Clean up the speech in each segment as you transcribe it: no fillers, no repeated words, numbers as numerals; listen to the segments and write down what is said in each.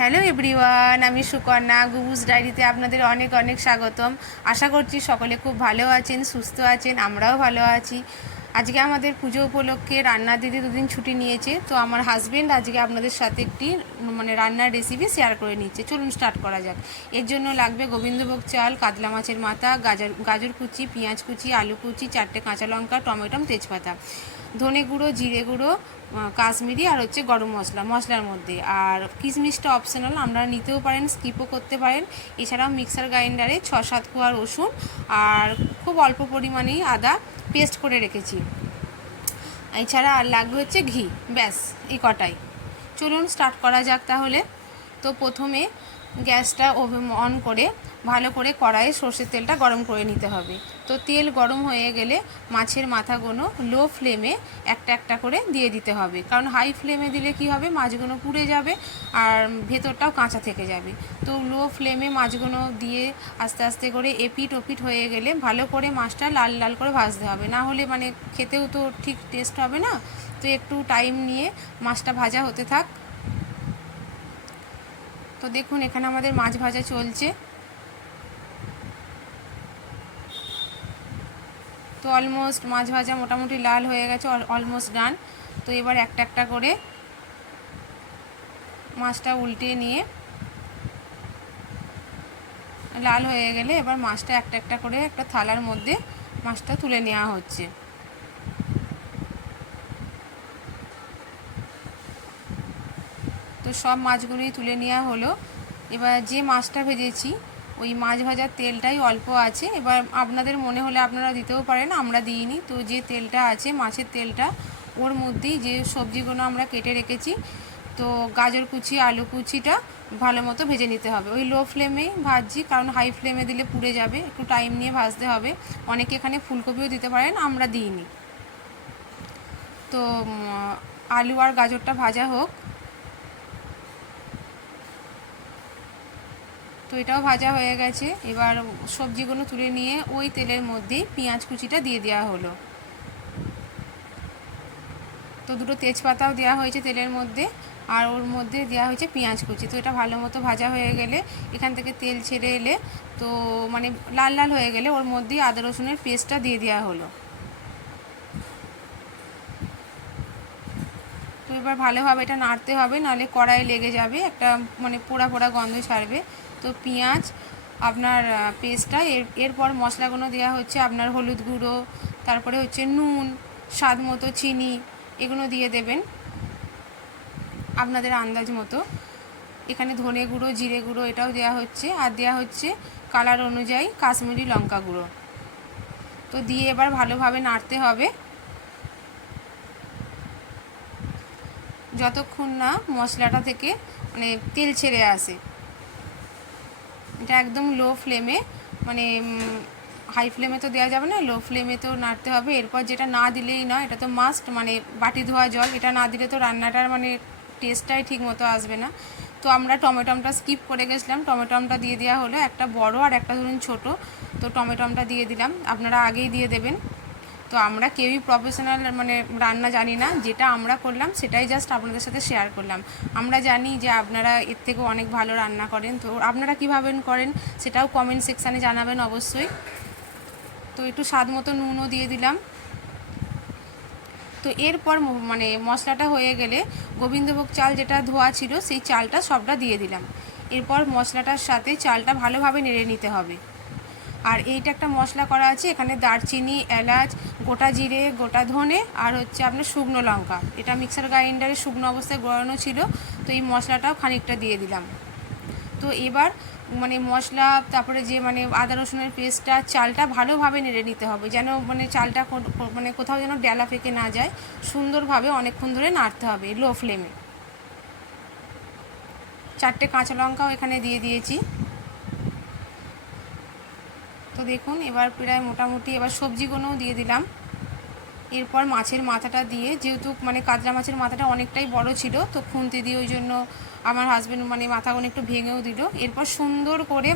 Hello everyone, আমি সুকন্যা। গুবুস ডায়েরিতে আপনাদের অনেক অনেক স্বাগতম। আশা করছি সকলে খুব ভালো আছেন, সুস্থ আছেন, আমরাও ভালো আছি। আজকে আমাদের পুজো উপলক্ষে রান্নার দিদি দুদিন ছুটি নিয়েছে, তো আমার হাজব্যান্ড আজকে আপনাদের সাথে একটি রান্নার রেসিপি শেয়ার করে নিচ্ছে। চলুন স্টার্ট করা যাক। এর জন্য লাগবে গোবিন্দভোগ চাল, কাতলা মাছের মাথা, গাজর কুচি, পেঁয়াজ কুচি, আলু কুচি, 4টে কাঁচা লঙ্কা, টমেটো, তেজপাতা, ধনে গুঁড়ো, জিরে গুঁড়ো, কাশ্মীরি আর গরম মশলার মধ্যে। আর কিশমিশটা অপশনাল, আপনারা নিতেও পারেন, স্কিপও করতে পারেন। এছাড়াও মিক্সার গ্রাইন্ডারে 6-7 কোয়া রসুন আর খুব অল্প পরিমাণেই আদা পেস্ট করে রেখেছি। এছাড়া আর লাগবে ঘি। ব্যাস, এই কটাই। চলুন স্টার্ট করা যাক তাহলে। তো প্রথমে গ্যাসটা অন করে ভালো করে কড়াইয়ে সর্ষের তেলটা গরম করে নিতে হবে। তো তেল গরম হয়ে গেলে মাছের মাথাগুলো লো ফ্লেমে একটা একটা করে দিয়ে দিতে হবে, কারণ হাই ফ্লেমে দিলে কি হবে, মাছগুলো পুড়ে যাবে আর ভেতরটাও কাঁচা থেকে যাবে। তো লো ফ্লেমে মাছগুলো দিয়ে আস্তে আস্তে করে এপিট ওপিট হয়ে গেলে ভালো করে মাছটা লাল লাল করে ভাজতে হবে, না হলে খেতেও তো ঠিক টেস্ট হবে না। তো একটু টাইম নিয়ে মাছটা ভাজা হতে থাক। তো দেখুন, এখানে আমাদের মাছ ভাজা চলছে। তো অলমোস্ট মাছ ভাজা মোটামুটি লাল হয়ে গেছে, অলমোস্ট ডান। তো এবার একটা একটা করে মাছটা উল্টে নিয়ে লাল হয়ে গেলে এবার মাছটা একটা একটা করে একটা থালার মধ্যে মাছটা তুলে নেওয়া হচ্ছে। তো সব মাছগুলোই তুলে নেওয়া হলো। এবার যে মাছটা ভেজেছি ওই মাছ ভাজার তেলটাই অল্প আছে। এবার আপনাদের মনে হলে আপনারা দিতেও পারেন, আমরা দিইনি। তো যে তেলটা আছে, মাছের তেলটা, ওর মধ্যেই যে সবজিগুলো আমরা কেটে রেখেছি, তো গাজর কুচি, আলু কুচিটা ভালো মতো ভেজে নিতে হবে। ওই লো ফ্লেমেই ভাজছি, কারণ হাই ফ্লেমে দিলে পুড়ে যাবে, একটু টাইম নিয়ে ভাজতে হবে। অনেকে এখানে ফুলকপিও দিতে পারেন, আমরা দিইনি। তো আলু আর গাজরটা ভাজা হোক। তো এটাও ভাজা হয়ে গেছে। এবার সবজিগুলো তুলে নিয়ে ওই তেলের মধ্যেই পেঁয়াজ কুচিটা দিয়ে দেওয়া হলো। তো দুটো তেজপাতাও দেওয়া হয়েছে তেলের মধ্যে, আর ওর মধ্যে দেওয়া হয়েছে পেঁয়াজ কুচি। তো এটা ভালো মতো ভাজা হয়ে গেলে, এখান থেকে তেল ছেড়ে এলে, তো লাল লাল হয়ে গেলে ওর মধ্যেই আদা রসুনের পেস্টটা দিয়ে দেওয়া হলো। তো এবার ভালোভাবে এটা নাড়তে হবে, নাহলে কড়াই লেগে যাবে, একটা পোড়া পোড়া গন্ধ ছাড়বে। তো পেঁয়াজ আপনার পেস্টটা এরপর মশলাগুলো দেওয়া হচ্ছে। আপনার হলুদ গুঁড়ো, তারপরে নুন, স্বাদ মতো চিনি, এগুলো দিয়ে দেবেন আপনাদের আন্দাজ মতো। এখানে ধনে গুঁড়ো, জিরে গুঁড়ো এটাও দেওয়া হচ্ছে, আর দেওয়া হচ্ছে কালার অনুযায়ী কাশ্মীরি লঙ্কা গুঁড়ো। তো দিয়ে এবার ভালোভাবে নাড়তে হবে যতক্ষণ না মশলাটা থেকে তেল ছেড়ে আসে। এটা একদম লো ফ্লেমে, হাই ফ্লেমে তো দেওয়া যাবে না, লো ফ্লেমে তো নাড়তে হবে। এরপর যেটা না দিলেই নয়, এটা তো মাস্ট, বাটি ধোয়া জল, এটা না দিলে তো রান্নাটার টেস্টটাই ঠিক মতো আসবে না। তো আমরা টমেটোটা স্কিপ করে গেছিলাম, টমেটোটা দিয়ে দেওয়া হলো, একটা বড় আর একটা ধরুন ছোটো। তো টমেটোটা দিয়ে দিলাম, আপনারা আগেই দিয়ে দেবেন। তো আমরা কেউই প্রফেশনাল রান্না জানি না, যেটা আমরা করলাম সেটাই জাস্ট আপনাদের সাথে শেয়ার করলাম। আমরা জানি যে আপনারা এর থেকেও অনেক ভালো রান্না করেন, তো আপনারা কীভাবে করেন সেটাও কমেন্ট সেকশানে জানাবেন অবশ্যই। তো একটু স্বাদ মতো নুনও দিয়ে দিলাম। তো এরপর মশলাটা হয়ে গেলে গোবিন্দভোগ চাল যেটা ধোয়া ছিল সেই চালটা সবটা দিয়ে দিলাম। এরপর মশলাটার সাথে চালটা ভালোভাবে নেড়ে নিতে হবে। আর এইটা একটা মশলা করা আছে, এখানে দারচিনি, এলাচ, গোটা জিরে, গোটা ধনে আর আপনার শুকনো লঙ্কা, এটা মিক্সার গ্রাইন্ডারে শুকনো অবস্থায় গড়ানো ছিল। তো এই মশলাটাও খানিকটা দিয়ে দিলাম। তো এবার মশলা, তারপরে যে আদা রসুনের পেস্টটা, চালটা ভালোভাবে নেড়ে নিতে হবে, যেন চালটা কোথাও যেন ডেলা ফেঁকে না যায়। সুন্দরভাবে অনেকক্ষণ ধরে নাড়তে হবে লো ফ্লেমে। 4টে কাঁচা লঙ্কাও এখানে দিয়ে দিয়েছি। তো দেখুন, এবার প্রায় মোটামুটি এবার সবজিগুলোও দিয়ে দিলাম। এরপর মাছের মাথাটা দিয়ে, যেহেতু কাতলা মাছের মাথাটা অনেকটাই বড় ছিল, তো খুন্তি দিয়ে ওই জন্য আমার হাজব্যান্ড মাথাগুলো একটু ভেঙেও দিল। এরপর সুন্দর করে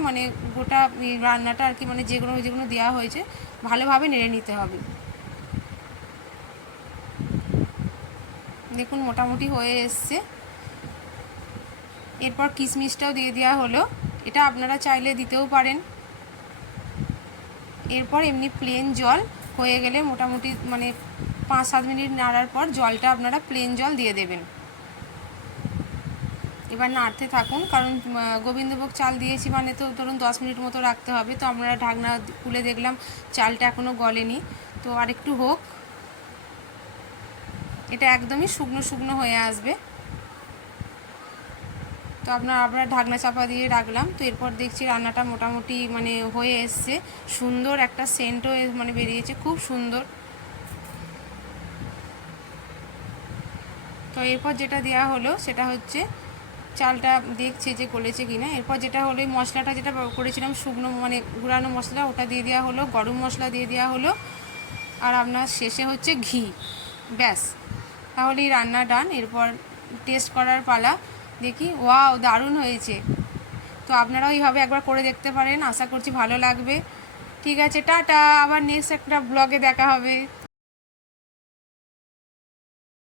গোটা রান্নাটা আর কি যেগুলো যেগুলো দেওয়া হয়েছে ভালোভাবে নেড়ে নিতে হবে। দেখুন মোটামুটি হয়ে এসছে। এরপর কিশমিশটাও দিয়ে দেওয়া হলো, এটা আপনারা চাইলে দিতেও পারেন। এরপর এমনি প্লেন জল হয়ে গেলে মোটামুটি মানে 5-7 মিনিট নাড়ার পর জলটা আপনারা প্লেন জল দিয়ে দেবেন। এবার নাড়তে থাকুন, কারণ গোবিন্দভোগ চাল দিয়েছি মানে তো ধরুন 10 মিনিট মতো রাখতে হবে। তো আমরা ঢাকনা খুলে দেখলাম চালটা এখনও গলেনি, তো আরেকটু হোক। এটা একদমই শুকনো শুকনো হয়ে আসবে। তো আমরা ঢাকনা চাপা দিয়ে রাখলাম। তো এরপর দেখছি রান্নাটা মোটামুটি মানে হয়ে এসছে, সুন্দর একটা সেন্টও মানে বেরিয়েছে, খুব সুন্দর। তো এরপর যেটা দেওয়া হলো সেটা হচ্ছে চালটা দেখছে যে গলেছে কিনা। এরপর যেটা হলো এই মশলাটা যেটা করেছিলাম শুকনো মানে গুঁড়ানো মশলা, ওটা দিয়ে দেওয়া হলো, গরম মশলা দিয়ে দেওয়া হলো, আর আপনার শেষে হচ্ছে ঘি। ব্যাস, তাহলেই রান্না ডান। এরপর টেস্ট করার পালা। দেখি, ওয়াও, দারুণ হয়েছে। তো আপনারাও এইভাবে একবার করে দেখতে পারেন, আশা করছি ভালো লাগবে। ঠিক আছে, টাটা, আবার নেক্সট একটা ব্লগে দেখা হবে।